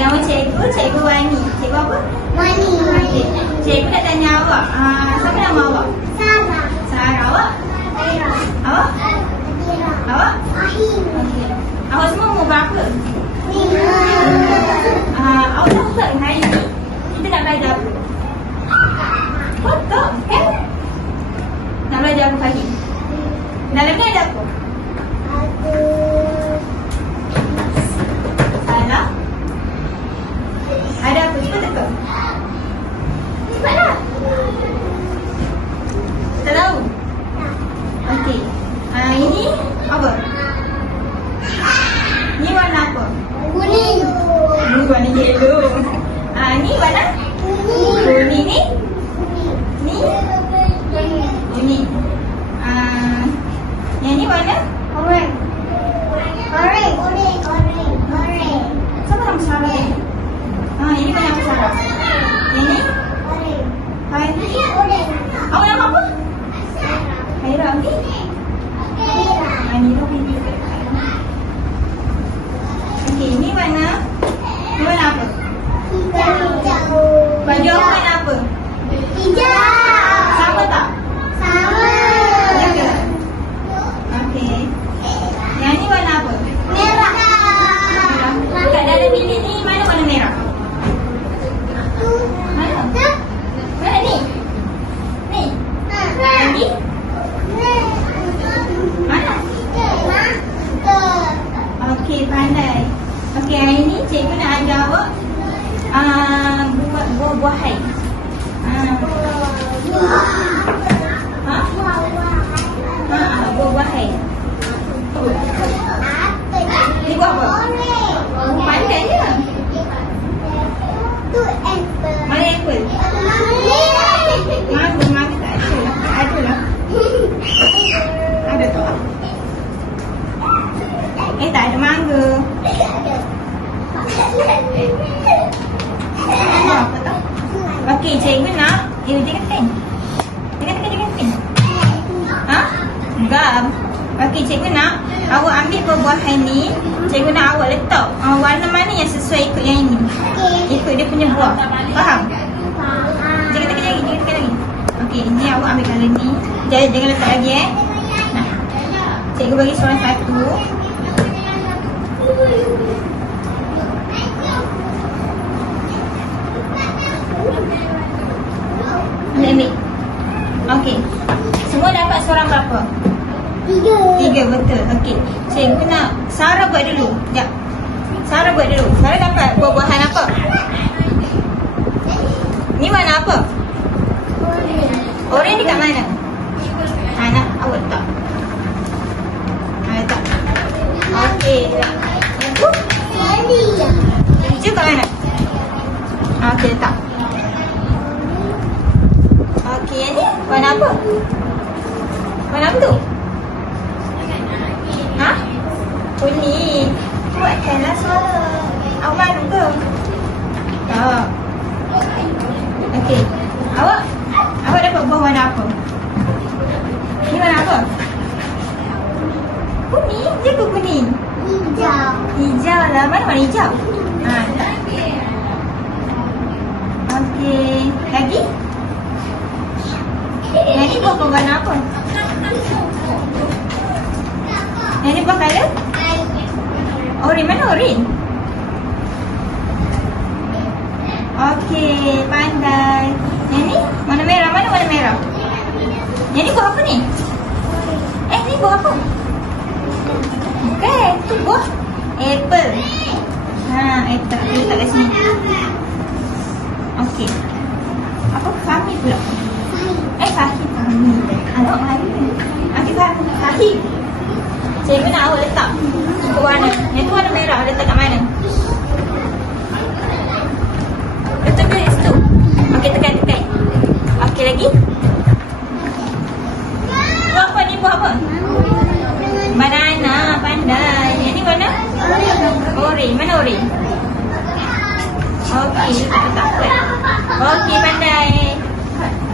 Nama cikgu Wani. Cikgu apa? Wani. Okay. Cikgu nak tanya awak. Siapa nama awak? Sarah. Sarah. Awak? Sarah. Awak? Adira. Awak? Ahim. Okay. Awak semua umur berapa? 5. Awak tahu tak hari ni kita nak belajar apa? Betul kan? Nak belajar apa pagi? Dalam ni ada apa? Salah. Ada apa? Cuba teka. Cepatlah. Tak tahu? Okey. Ini apa? Ni warna apa? Kuning. Ni warna yellow. Ni warna? Kuning ni? Ni? Kuning. Yang ni warna? Orange. Orange. Orange. Orange. Orange. Siapa nama Sarah ni? Ini warna apa Sarah? Yang ni? Orange. Hai. Orange. Awak nama apa? Haira. Ni? Ni dah pilih kat Haira. Okey, ni warna? Ni warna apa? Hijau. Baju awak warna apa? Hijau. Sama tak? Sama. Ya ke? Okey. Yang ni warna apa? Merah. Kat dalam bilik ni mana warna merah? Mana? Mana ni? Ni? Yang ni? Mana? Okey, pandai. Okey, hari ni cikgu nak ajar awak buat buah-buahan. Buah-buahan. Ni buah apa? Pandai je. Mana apple? Mangga tak ada lah. Ada lah. Ada tak? Tak ada mangga. Apa tak? Okey, cikgu nak jangan pen. Jangan pen. Gam. Okey, cikgu nak awak ambil buah-buahan ni. Cikgu nak awak letak warna mana yang sesuai ikut yang ini. Ikut dia punya buah. Faham? Jangan tekan lagi. Okey, ini awak ambil colour ni. Jangan letak lagi Nah. Cikgu bagi seorang satu. Ambil. Okey. Semua dapat seorang berapa? 3, betul. Okey. Cikgu nak Sarah buat dulu. Sekejap. Sarah buat dulu. Sarah dapat buah-buahan apa? Ni warna apa? Orange dekat mana? Nak awak letak. Letak. Okey. Hijau kat mana? Okey, letak. Okey, yang ni warna apa? Warna apa tu? Kuning. Buatkanlah suara. Awak malu ke? Tak. Okey. Awak dapat buah warna apa? Ni warna apa? Kuning. Dia ke kuning? Hijau lah. Mana warna hijau? Okey. Lagi? Yang ni buah warna apa? Yang ni buah colour? Orange. Mana orange? Okey, pandai. Yang ni warna merah. Mana warna merah? Yang ni buah apa ni? Ni buah apa? Bukan, tu buah apple. Apple. Kita letak kat sini. Okey. Apa Fahmi pula? Fahmi. Alamak, Fahmi. Okey, Fahmi. Cikgu nak awak letak ikut warna. Yang tu warna merah. Letak kat mana? Letak kat situ. Okey, tekan. Okey, lagi.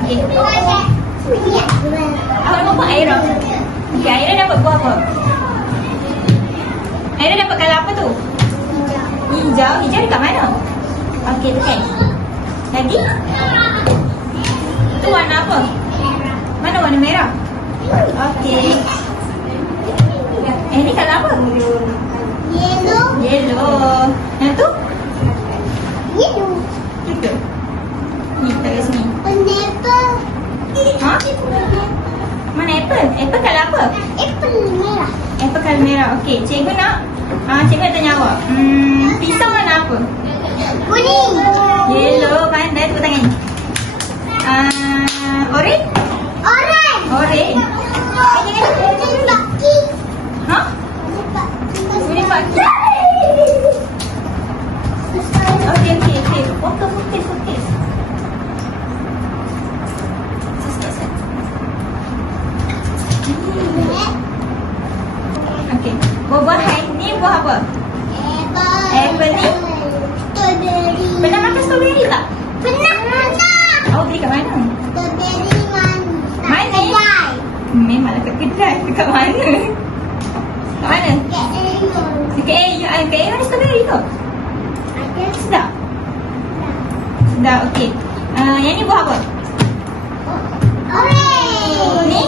Okey. Awak nak buat Aira. Okey, Aira dapat buah apa? Aira dapat colour apa tu? Hijau. Hijau dekat mana? Okey, tekan. Lagi? Tu warna apa? Mana warna merah? Okey. Ni colour apa? Yellow. Yang tu? Itu. Ni kita kat sini. Ha? Mana apple? Apple colour apa? Apple colour merah. Okey, cikgu nak cikgu nak tanya awak. Pisang warna apa? Kuning. Yellow. Pandai tepuk tangan. Orange? Orange. Ha? Kuning baki. Okey. Fokus. Okey. Buah-buahan ni buah apa? Apple ni? Pernah makan strawberry tak? Awak beli kat mana? Mana? Memanglah kat kedai. Dekat mana? Kat mana? Dekat AU. Dekat AU ada strawberry tu? Sedap? Sedap, okey. Yang ni buah apa? Ni?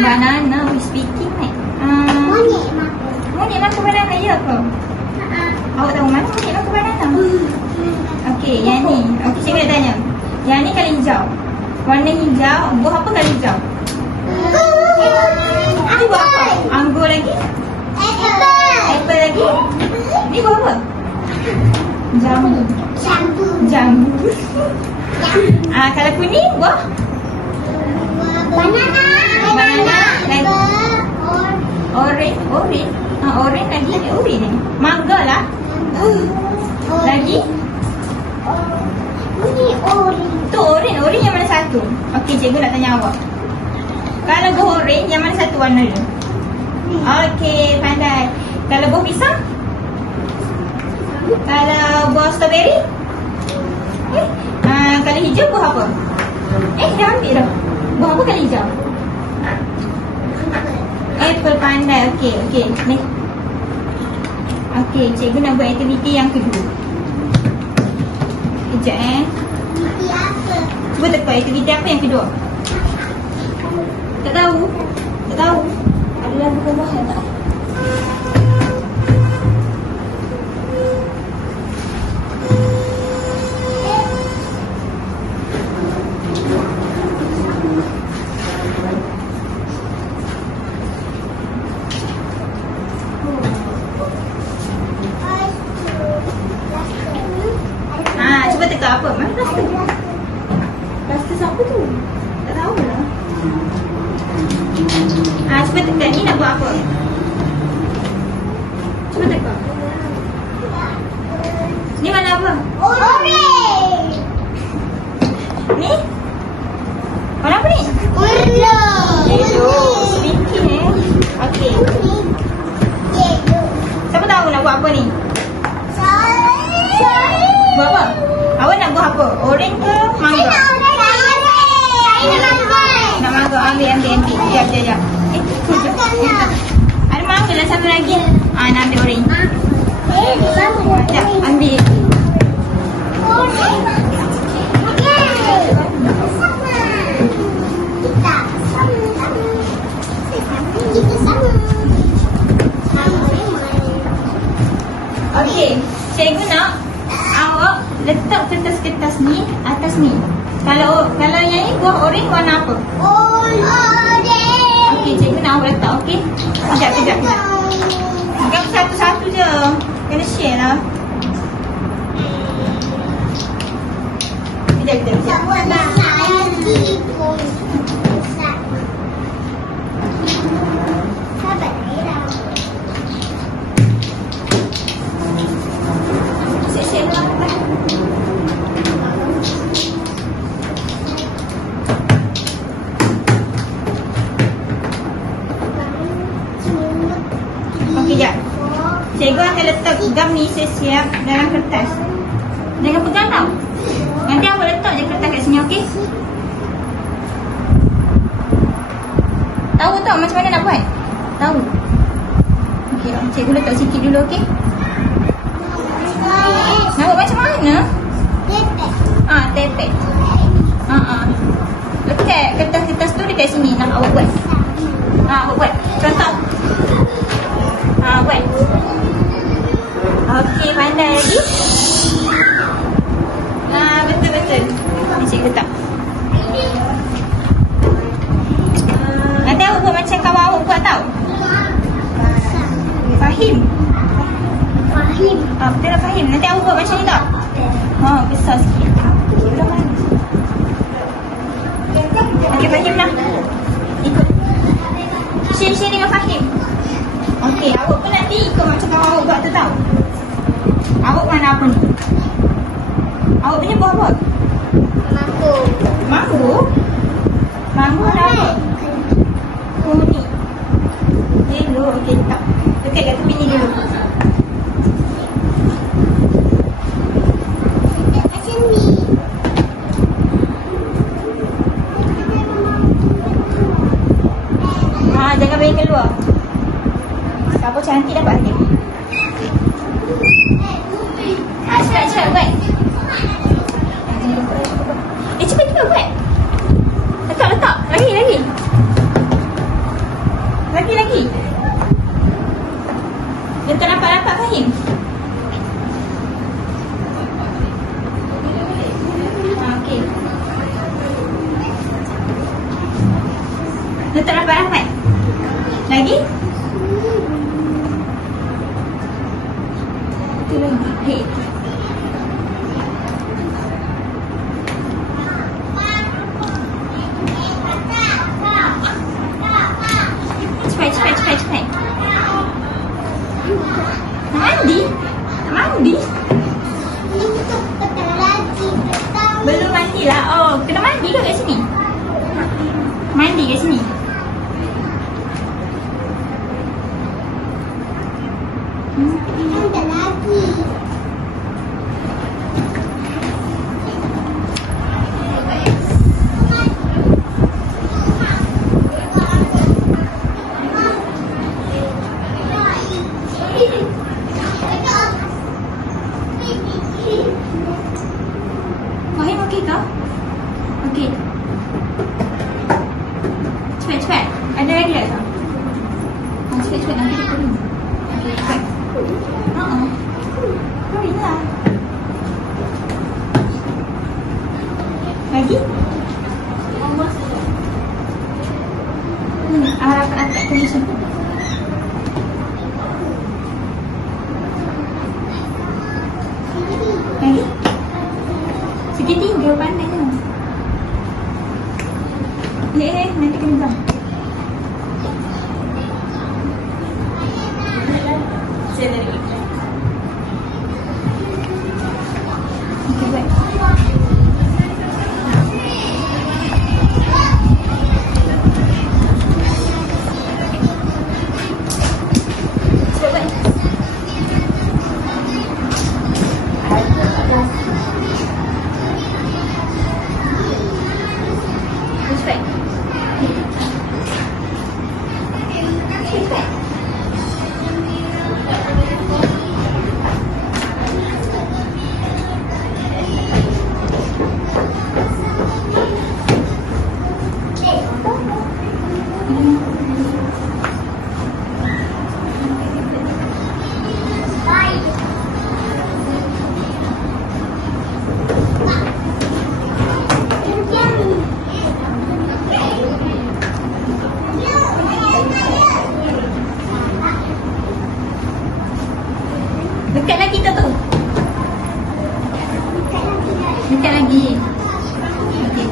Banana. We speaking right? Monyet makan banana, ya ke? Awak tahu mana monyet makan banana? Okey, yang ni. Okey, cikgu nak tanya. Yang ni colour hijau. Warna hijau. Buah apa colour hijau? Ni buah apa? Anggur lagi? Apple lagi? Ni buah apa? Jambu. Kalau kuning buah? Banana. Lagi? Orange. Orange lagi? Orange ni. Mangga lah. Lagi? Tu orange yang mana satu? Okey, cikgu nak tanya awak. Kalau buah orange, yang mana satu warna dia? Okey, pandai. Kalau buah pisang? Kalau buah strawberry? Kalau hijau buah apa? Dah ambil dah. Buah apa kalau hijau? Apple, pandai. Okey. Ni. Okey, cikgu nak buat aktiviti yang kedua. Kejap Cuba teka aktiviti apa yang kedua? Tak tahu. Ada lagu buah-buahan tak? Cuba teka apa? Mana plaster? Plaster siapa tu? Tak tahu lah. Cuba teka ni nak buat apa? Cuba teka. Ni warna apa? Orange. Ni? Warna apa ni? Yellow. Sedikit Okey. Siapa tahu nak buat apa ni? Buat apa? Awak nak buat apa? Orange ke mangga? Nak mangga. Ambil. Sekejap. Ada mangga lah satu lagi. Nak ambil orange. Sekejap, ambil. Okey, cikgu nak awak letak kertas-kertas ni atas ni. Kalau yang ni buah orange warna apa? Okey, cikgu nak awak letak, okey? Kejap. Jangan satu-satu je. Kena share lah. Kejap. Sekejap. Cikgu akan letak gam ni siap-siap dalam kertas. Jangan pegang tau. Nanti awak letak je kertas kat sini, Tahu tak macam mana nak buat? Tahu. Okey, cikgu letak sikit dulu, okey? Nak buat macam mana? Tepek. Letak kertas-kertas tu dekat sini. Nak awak buat. Awak buat. Contoh. Buat. Okey, pandai lagi. Betul-betul. Ni cikgu letak. Nanti awak buat macam kawan awak buat tau. Fahim. Betul lah Fahim. Nanti awak buat macam ni tau. Besar sikit. Okey, Fahim lah. Ikut. Share dengan Fahim. Okey, awak pun nanti ikut macam kawan awak buat tu tau. Awak mana apa ni? Awak punya buah apa? Manggu? Manggu ada apa? Kuning. Yellow. Okey, tak. Dekat kat tepi ni dulu. Jangan bagi keluar. Siapa cantik dapat lagi. Cepat buat. Cepat buat. Letak. Lagi. Letak rapat-rapat Fahim. Okey. Letak rapat-rapat. Lagi? Itu lagi. Cepat. Mandi? Belum mandi lah. Kena mandi ke kat sini? Mandi kat sini. Ada lagi. Fahim okey tak? Okey. Cepat. Ada lagi tak? Cepat nanti dia kuning. Okey, cepat. Kuning lah. Lagi? Rapat-rapat kuning macam tu. Lagi? Segitiga pandai kan? Nanti kena buang. Saya dari okey, buat. Dekat lagi tak tu? Dekat lagi. Okey.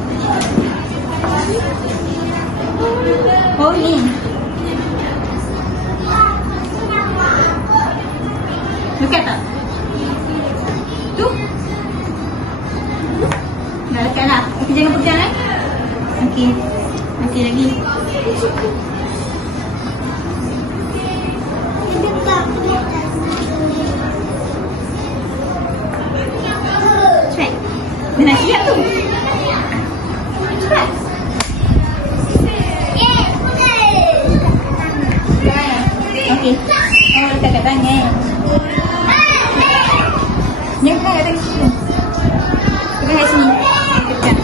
Oh ni. Dekat tak? Tu? Dah dekat lah. Okey, jangan pegang Okey. Okey lagi. Dah nak siap tu. cepat. Okey. Oh, letak kat tangan. Ni kan ada kat sini. Kat sini. Tekan.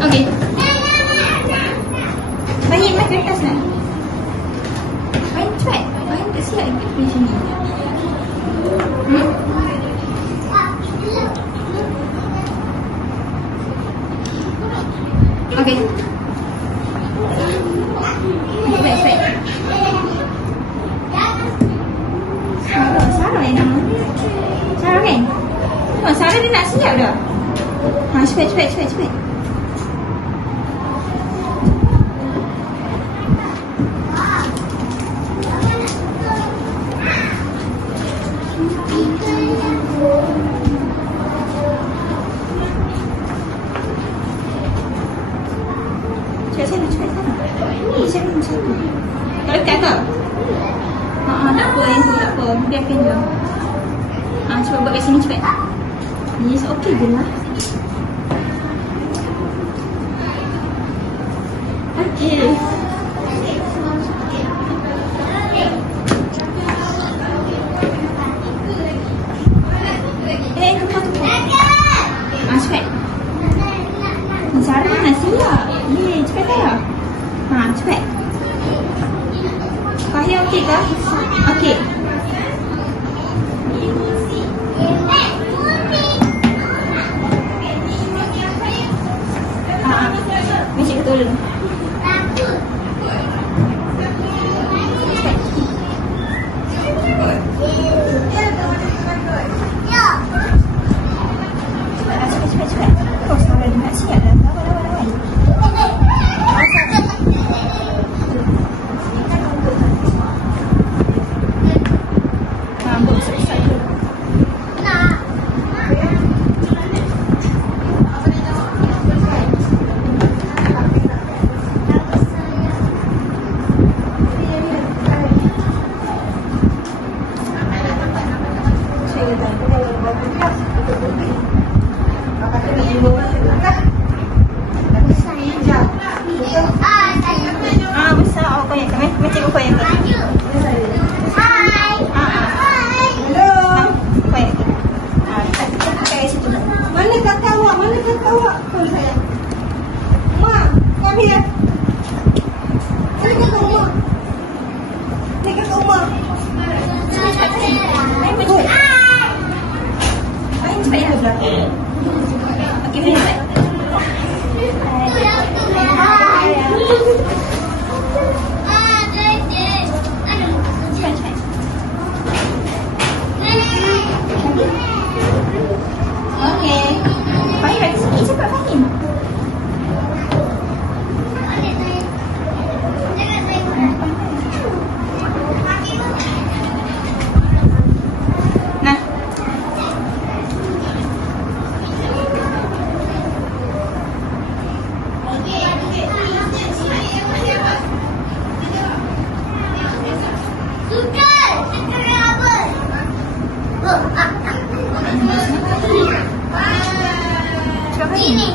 Okey. Banyak nak kertas nak. Main cepat. Main tak siap lagi di sini. Okey. Cepat. Sarah yang nama. Sarah kan? Oh, Sarah dia nak siap dah. Ha, cepat. Cepat. Ni satu. Tak dekat ke? Tak apa yang tu, tak apa. Biarkan je. Cuba buat kat sini cepat. Yes, okey je lah. Okey. Cepat. Sarah nak siap. Cepat tak? Cepat. Pahaya okey ke? Okey. Macam betul. Cepat. Oh, Sarah nak siap dah. Lawan. Besar. Koyak. Macam koyak. Hai. Hello. Koyak. Kayak situ. Mana kakak awak? Call saya. Ma, come here. Mana kakak awak? Ni kakak awak. Cepat. Main cepat. Main cepat ya. Okey, main cepat. Okey. Fahim kat sini. Cepat Fahim. Nah. Ini.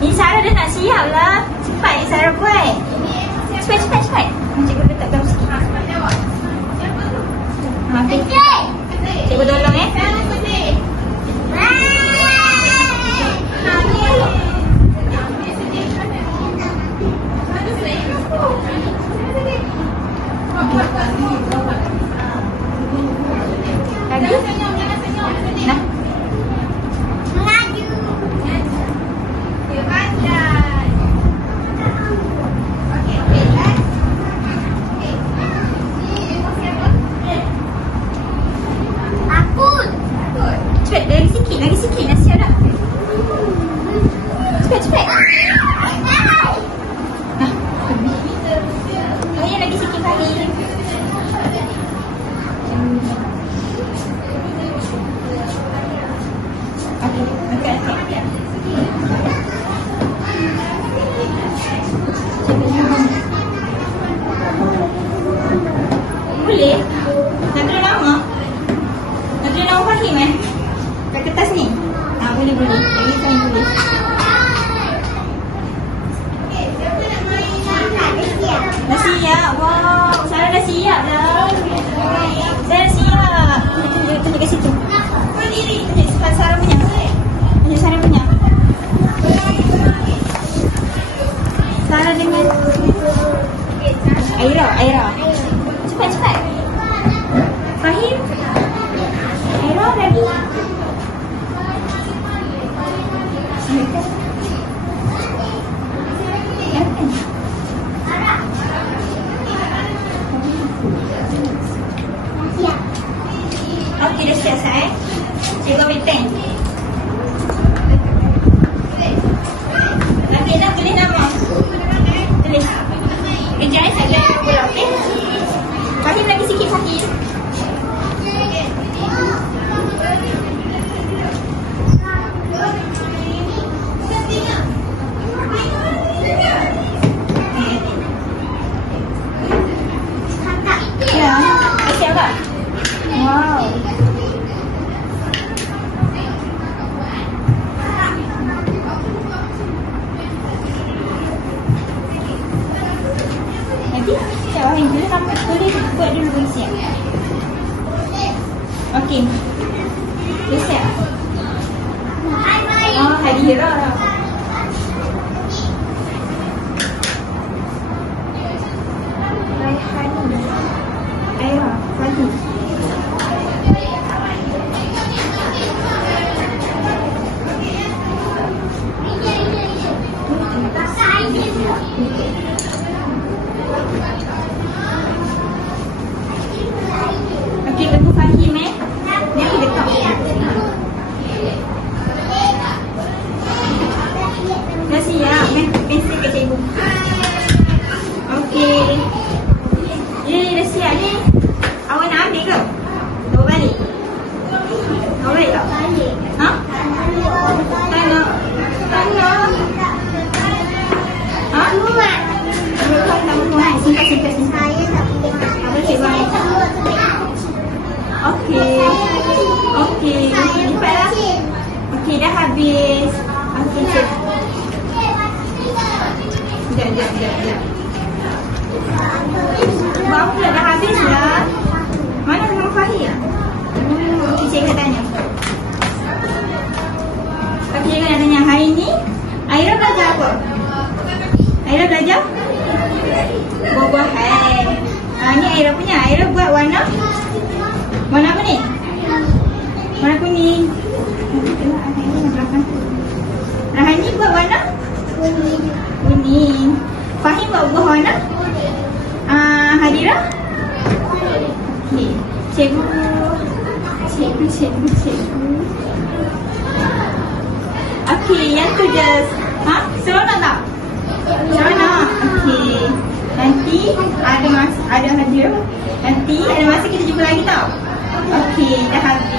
Ni Sarah dah nak siap lah. Cepat Sarah buat. Cepat. Cikgu letak dalam sikit. Okey. Cikgu tolong Dah siap. Wow, Sarah dah siap dah. Sarah dah siap. Tunjuk kat situ. Berdiri. Tunjuk Sarah punya. Tunjuk Sarah punya. Sarah dengan Aira. Cepat. Fahim. Aira lagi. Okey, dah siap saya. Cikgu ambil pen. Okey, dah tulis nama. Tulis. Kejap saya belajar pula, okey? Fahim lagi sikit, Fahim. Ya, dah siap tak? Wow. Nanti saya Wahim dulu nama tulis buat dulu bagi siap. Okey. Dah siap. Oh, Hadira. Aira, Fahim. Okey, tunggu Fahim Ni aku letak. Dah siap. Pensel kat cikgu. Okey. Ni dah siap ni. Awak nak ambil ke? Bawa balik? Bawa balik tak? Ha? Tak nak. Ha? Simpan. Apa cikgu? Okey. Cepatlah. Okey, dah habis. Okey, cikgu. Sekejap. Buat apa dah habis dah? Mana nama Fahim? Okey, cikgu nak tanya. Okey, cikgu nak tanya. Hari ni Aira belajar apa? Aira belajar? Buah-buahan. Ni Aira punya. Aira buat warna apa ni? Warna kuning. Rahani buat warna? Kuning. Fahim buat buah warna? Hadira? Okey. Cikgu. Okey, yang tu just. Seronok tak? Seronok. Okey. Nanti ada Hadira. Nanti ada masa kita jumpa lagi tau. Okey, dah habis.